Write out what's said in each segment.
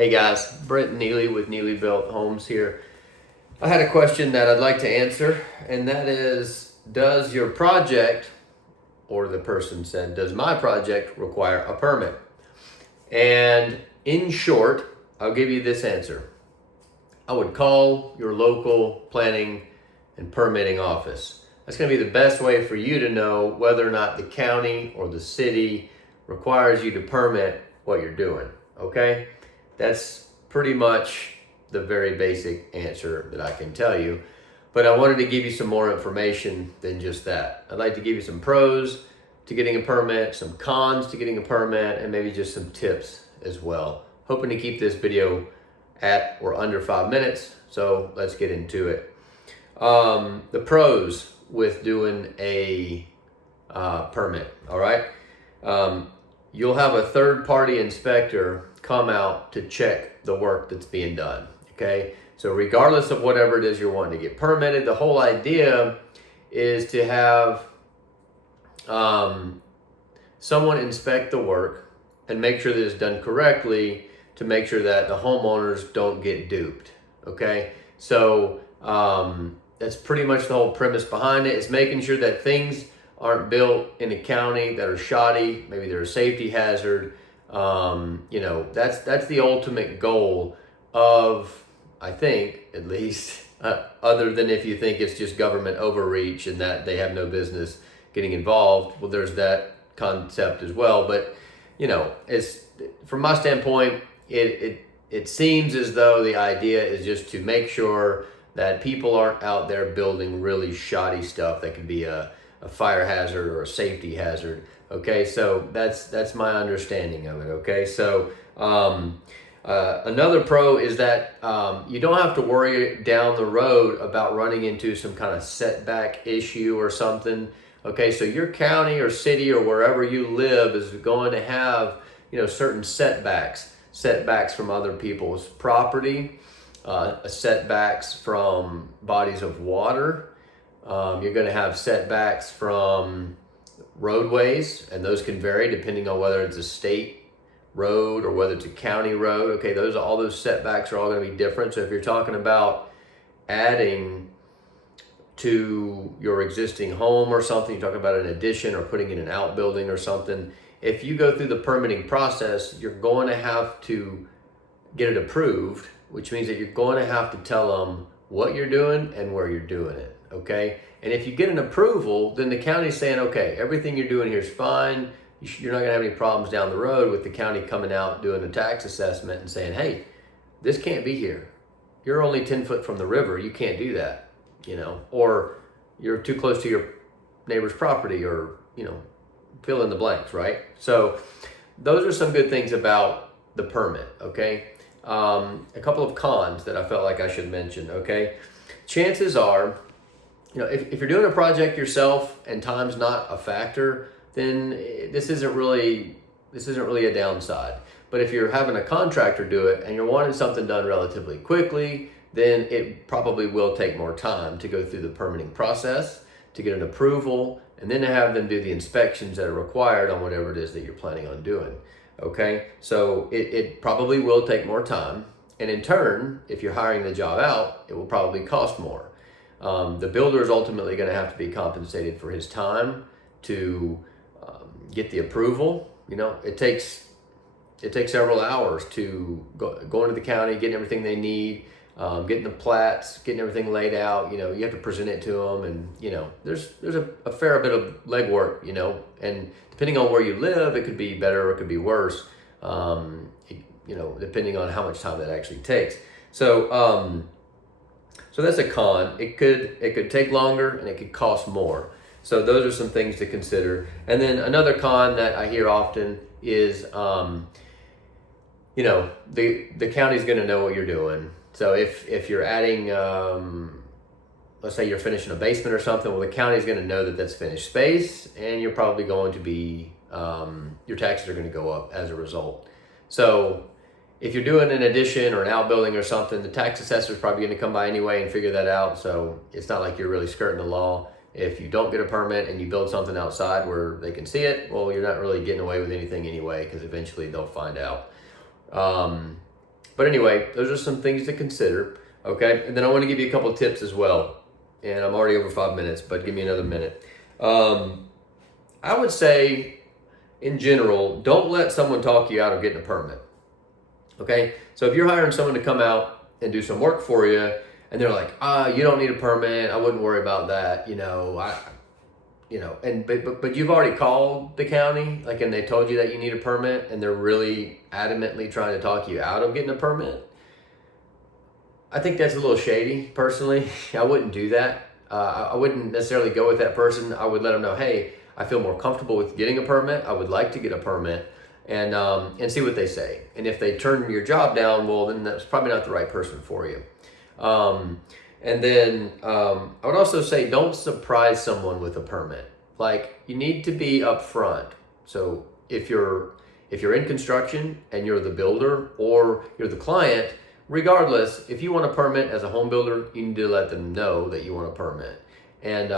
Hey guys, Britton Neeley with Neeley Built Homes here. I had a question that I'd like to answer, and that is, does your project, or the person said, does my project require a permit? And in short, I'll give you this answer. I would call your local planning and permitting office. That's going to be the best way for you to know whether or not the county or the city requires you to permit what you're doing, okay? That's pretty much the very basic answer that I can tell you. But I wanted to give you some more information than just that. I'd like to give you some pros to getting a permit, some cons to getting a permit, and maybe just some tips as well. Hoping to keep this video at or under 5 minutes, so let's get into it. The pros with doing a permit, all right? You'll have a third-party inspector come out to check the work that's being done, okay? So regardless of whatever it is you're wanting to get permitted, the whole idea is to have someone inspect the work and make sure that it's done correctly, to make sure that the homeowners don't get duped, okay? So that's pretty much the whole premise behind it, is making sure that things aren't built in the county that are shoddy, maybe they're a safety hazard. That's the ultimate goal of, I think, at least, other than if you think it's just government overreach and that they have no business getting involved. Well, there's that concept as well. But, it's, from my standpoint, it seems as though the idea is just to make sure that people aren't out there building really shoddy stuff that could be a fire hazard or a safety hazard. Okay, so that's my understanding of it. Okay, so another pro is that you don't have to worry down the road about running into some kind of setback issue or something. Okay, so your county or city or wherever you live is going to have certain setbacks from other people's property, setbacks from bodies of water. You're going to have setbacks from roadways, and those can vary depending on whether it's a state road or whether it's a county road. Okay, all those setbacks are all going to be different. So if you're talking about adding to your existing home or something, you're talking about an addition or putting in an outbuilding or something, if you go through the permitting process, you're going to have to get it approved, which means that you're going to have to tell them what you're doing and where you're doing it, okay? And if you get an approval, then the county's saying, okay, everything you're doing here is fine. You're not gonna have any problems down the road with the county coming out, doing a tax assessment and saying, hey, this can't be here. You're only 10 foot from the river. You can't do that, or you're too close to your neighbor's property, or, fill in the blanks, right? So those are some good things about the permit, okay? A couple of cons that I felt like I should mention, okay? Chances are, if you're doing a project yourself and time's not a factor, then this isn't really a downside. But if you're having a contractor do it and you're wanting something done relatively quickly, then it probably will take more time to go through the permitting process, to get an approval, and then to have them do the inspections that are required on whatever it is that you're planning on doing. Okay, so it probably will take more time, and in turn, if you're hiring the job out, it will probably cost more. The builder is ultimately going to have to be compensated for his time to get the approval. It takes several hours to go into the county, getting everything they need, getting the plats, getting everything laid out. You have to present it to them, and there's a fair bit of legwork. And depending on where you live, it could be better or it could be worse. Depending on how much time that actually takes. So that's a con. It could take longer and it could cost more. So those are some things to consider. And then another con that I hear often is, the county's going to know what you're doing. So if you're adding, let's say you're finishing a basement or something, well, the county's going to know that that's finished space, and you're probably going to be, your taxes are going to go up as a result. So if you're doing an addition or an outbuilding or something, the tax assessor is probably going to come by anyway and figure that out. So it's not like you're really skirting the law. If you don't get a permit and you build something outside where they can see it, well, you're not really getting away with anything anyway, because eventually they'll find out. But anyway, those are some things to consider. Okay, and then I want to give you a couple tips as well. And I'm already over 5 minutes, but give me another minute. I would say, in general, don't let someone talk you out of getting a permit. Okay, so if you're hiring someone to come out and do some work for you, and they're like, you don't need a permit, I wouldn't worry about that, but you've already called the county, like, and they told you that you need a permit, and they're really adamantly trying to talk you out of getting a permit. I think that's a little shady, personally. I wouldn't do that. I wouldn't necessarily go with that person. I would let them know, hey, I feel more comfortable with getting a permit. I would like to get a permit, and see what they say. And if they turn your job down, well, then that's probably not the right person for you. And then I would also say, don't surprise someone with a permit. Like, you need to be upfront. So if you're in construction and you're the builder or you're the client, regardless, if you want a permit as a home builder, you need to let them know that you want a permit. And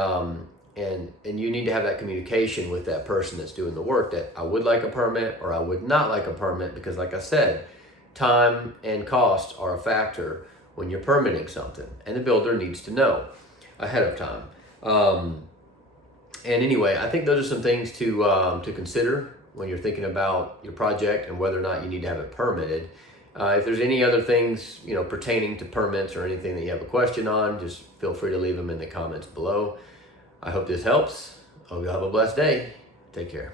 you need to have that communication with that person that's doing the work, that I would like a permit or I would not like a permit, because like I said, time and cost are a factor when you're permitting something, and the builder needs to know ahead of time. And anyway, I think those are some things to consider when you're thinking about your project and whether or not you need to have it permitted. If there's any other things, pertaining to permits or anything that you have a question on, just feel free to leave them in the comments below. I hope this helps. Hope you have a blessed day. Take care.